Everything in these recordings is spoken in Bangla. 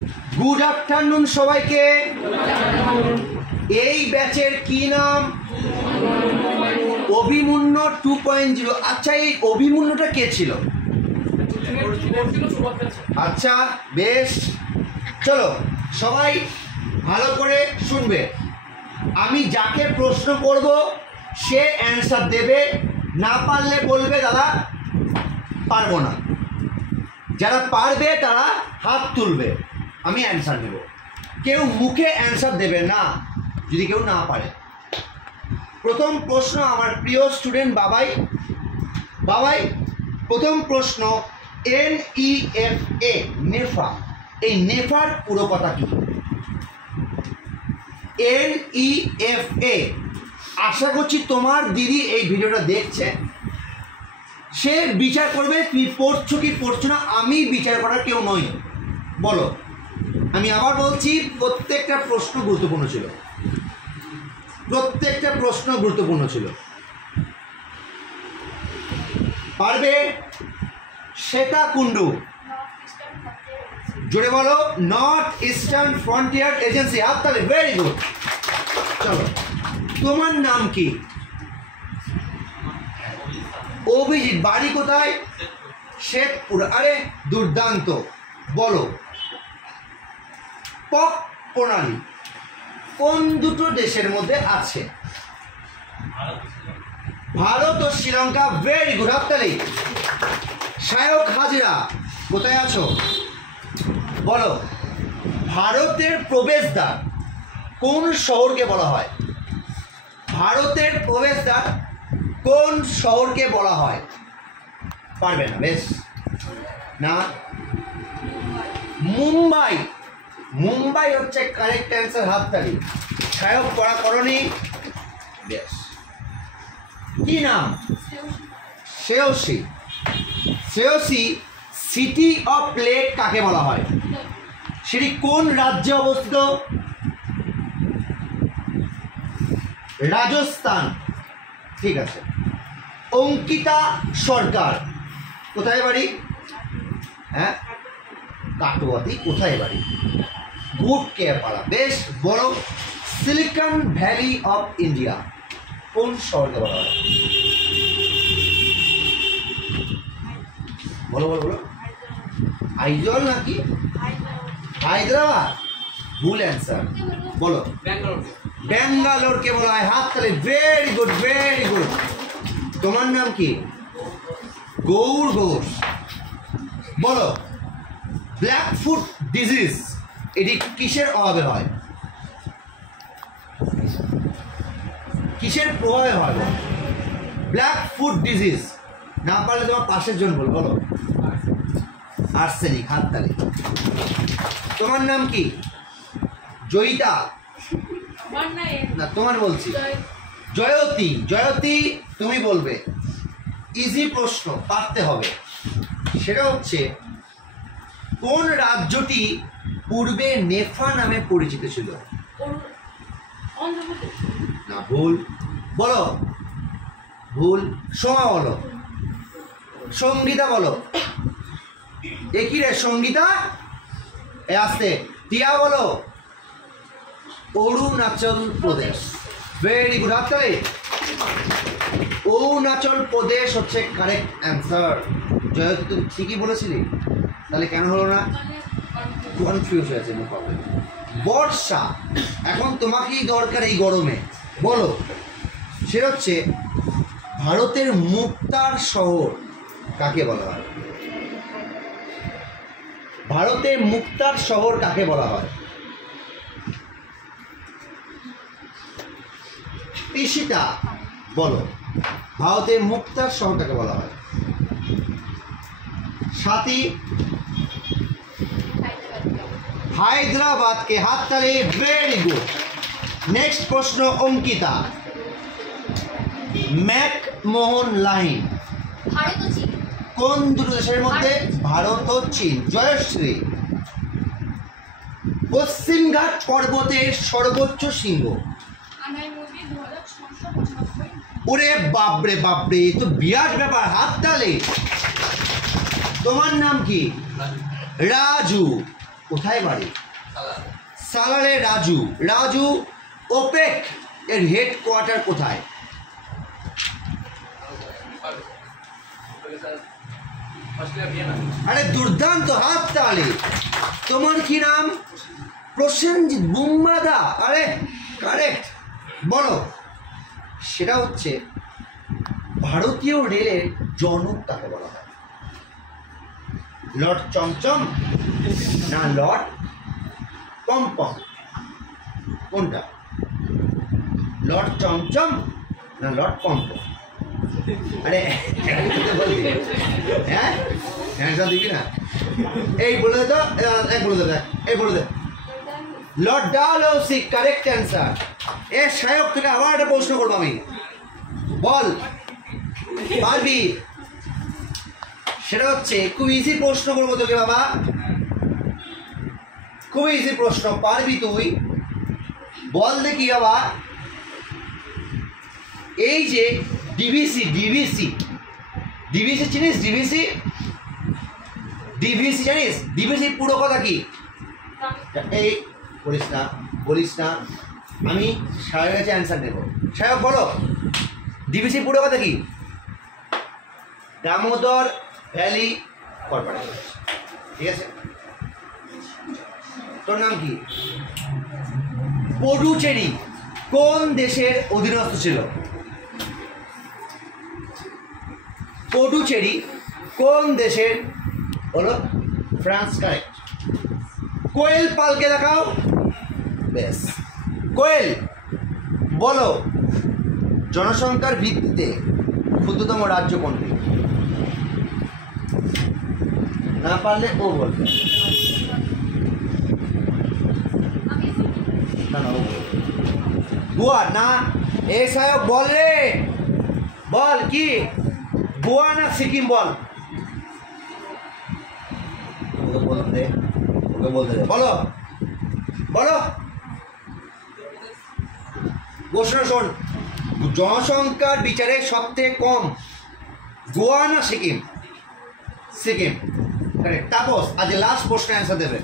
গুড আফটারনুন সবাইকে। এই ব্যাচের কি নাম? অভিমন্যু 2.0। আচ্ছা, এই অভিমন্যুটা কে ছিল? আচ্ছা বেশ, চলো সবাই ভালো করে শুনবে। আমি যাকে প্রশ্ন করব সে অ্যান্সার দেবে, না পারলে বলবে দাদা পারবো না। যারা পারবে তারা হাত তুলবে, আমি অ্যান্সার দেব। কেউ মুখে অ্যান্সার দেবে না যদি কেউ না পারে। প্রথম প্রশ্ন আমার প্রিয় স্টুডেন্ট বাবাই। বাবাই, প্রথম প্রশ্ন, NEFA, নেফা, এই নেফার পুরো কথা কি? NEFA, আশা করছি তোমার দিদি এই ভিডিওটা দেখছে, সে বিচার করবে তুমি পড়ছো কি পড়ছো না। আমি বিচার করার কেউ নই। বলো। আমি আবার বলছি, প্রত্যেকটা প্রশ্ন গুরুত্বপূর্ণ ছিল, প্রত্যেকটা প্রশ্ন গুরুত্বপূর্ণ ছিল। পারবে? শ্বেতাকুণ্ডু, জোরে বলো। নর্থ ইস্টার্ন ফ্রন্টিয়ার এজেন্সি, হাততালি, ভেরি গুড। চলো, তোমার নাম কি? অভিজিৎ, বাড়ি কোথায়? শেখপুর। আরে দুর্দান্ত। বলো, পক প্রণালী কোন দুটো দেশের মধ্যে আছে? ভারত ও শ্রীলঙ্কা, ভেরি গুড, হাততালি। শায়ক হাজরা, কোথায় আছো? বলো, ভারতের প্রবেশদ্বার কোন শহরকে বলা হয়? ভারতের প্রবেশদ্বার কোন শহরকে বলা হয়? পারবে না, বেশ না। মুম্বাই, মুম্বাই হচ্ছে কারেক্ট অ্যান্সার, হাততালি। শায়ক পড়া করনি, বেশ। কি নাম? Shreyasi. Shreyasi city of lake কাকে বলা হয়? সেটি কোন রাজ্যে অবস্থিত? রাজস্থান, ঠিক আছে। অঙ্কিতা সরকার, কোথায় বাড়ি? হ্যাঁ, কাটোয়াতে। কোথায় বাড়ি? বুটকেয়াপাড়া, বেশ। বলো, সিলিকন ভ্যালি অফ ইন্ডিয়া কোন শহরকে বলা হয়? বলো বলো বলো। আইজল নাকি হায়দ্রাবাদ? ভুল অ্যান্সার। বলো, ব্যাঙ্গালোরকে বলা হয়, হাততালি, ভেরি গুড, ভেরি গুড। তোমার নাম কি? গৌর ঘোষ। বলো, ব্ল্যাক ফুট ডিজিজ এটি কিসের অভাবে হয়? কিসের প্রভাবে হয়? Black foot disease. না পারলে তোমার পাশের জন বল। বলো, আর্সেনিক, হাততালি। তোমার নাম কি? জয়িতা না, তোমার বলছি জয়তী। জয়তী, তুমি বলবে। ইজি প্রশ্ন, পারতে হবে। সেটা হচ্ছে, কোন রাজ্যটি পূর্বে নেফা নামে পরিচিত ছিল? না, ভুল। বলো, ভুল। সোমা বলো। সঙ্গীতা বলো। একই রে, সঙ্গীতা এ আসতে। টিয়া বলো। অরুণাচল প্রদেশ, ভেরি গুড, হাততালি। অরুণাচল প্রদেশ হচ্ছে কারেক্ট অ্যান্সার। জয়তী, তুমি ঠিকই বলেছিলি, তাহলে কেন হলো না? কনফিউজ হয়েছে। বর্ষা, এখন তোমাকেই দরকার এই গরমে। বলো, সেটা হচ্ছে, ভারতের মুক্তার শহর কাকে বলা হয়? ভারতের মুক্তার শহর কাকে বলা হয়? ঈশিতা, বলো, ভারতের মুক্তার শহর কাকে বলা হয়? সাথী, হায়দ্রাবাদকে, হাততালি, ভেরি গুড। নেক্সট প্রশ্ন, অঙ্কিতা। ম্যাকমোহন লাইন কোন দুটো দেশের মধ্যে? ভারত ও চীন। জয়শ্রী, পশ্চিমঘাট পর্বতের সর্বোচ্চ শৃঙ্গ? ওরে বাপরে বাপরে, তো বিরাট ব্যাপার, হাততালি। তোমার নাম কি? রাজু। কোথায় বাড়ি? সালারে রাজু। রাজু ওপেক এর হেডকোয়ার্টার কোথায়? আরে দুর্দান্ত, হাত তালি। তোমার কি নাম? প্রসেনজিৎ বুমরাদা। আরে কারেক্ট, বলো। সেটা হচ্ছে ভারতীয় রেলের জনক তাকে বলা হয়। লর্ড চমচম না লর্ড পমপম? কোনটা? লর্ড চমচম না লর্ড পমপম? আরে হ্যাঁ হ্যাঁ দিবি না? এই বলে দে তো, এই বলে দে, এই বলে দে। Lord Dalhousie correct answer. এর সায়ক থেকে আবার একটা প্রশ্ন করবো আমি, বল পারবি? সেটা হচ্ছে খুব ইজি প্রশ্ন করবো তোকে বাবা, খুব ইজি প্রশ্ন, পারবি তুই? বল দেখি বাবা। এই যে ডিভিসি, ডিভিসি, ডিভিসি চিনিস? ডিভিসি, ডিভিসি জানিস? ডিভিসি পুরো কথা কি? এই বলিস না, বলিস না, আমি সাহেবের কাছে অ্যান্সার নেব। সাহেব বলো, ডিভিসি পুরো কথা কি? Damodar valley corporation. ঠিক আছে, তোর নাম কি? পডুচেরি কোন দেশের অধীনস্থ ছিল? পডুচেরি কোন দেশের? বলো। France, correct. কোয়েল পালকে দেখাও। বেশ, কোয়েল বলো জনসংখ্যার ভিত্তিতে ক্ষুদ্রতম রাজ্য কোনটি? না পারলে ও বলবে। না না, ও গোয়া না। এ সাহেব বল রে, বল কি? গোয়া না সিকিম? বল। বলতে দে, ওকে বলতে দে, বলো বলো। প্রশ্ন শোন, জনসংখ্যার বিচারে সবথেকে কম গোয়া না সিকিম? সিকিম, কারেক্ট। তাপস আজ লাস্ট প্রশ্ন অ্যান্সার দেবে।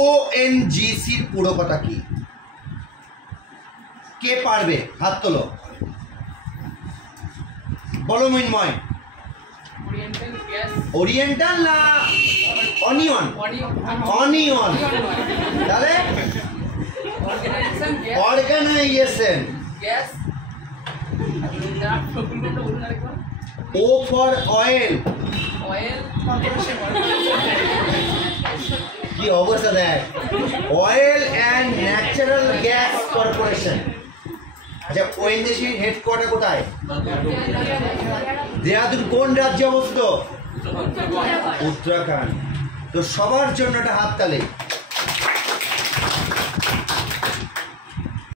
ওএনজিসির পুরো কথা কি? কে পারবে? হাত তোলো, বলো মৃন্ময়। ওরিয়েন্টাল না অনিয়ন? অনিয়ন। তাহলে অর্গানাইজেশন। O for oil. কি অবস্থা দেখ, oil and natural gas corporation. আচ্ছা, ওএনজিসির হেডকোয়ার্টার কোথায়? দেহরাদুন কোন রাজ্যে অবস্থিত? উত্তরাখণ্ড। তো সবার জন্য একটা হাততালি।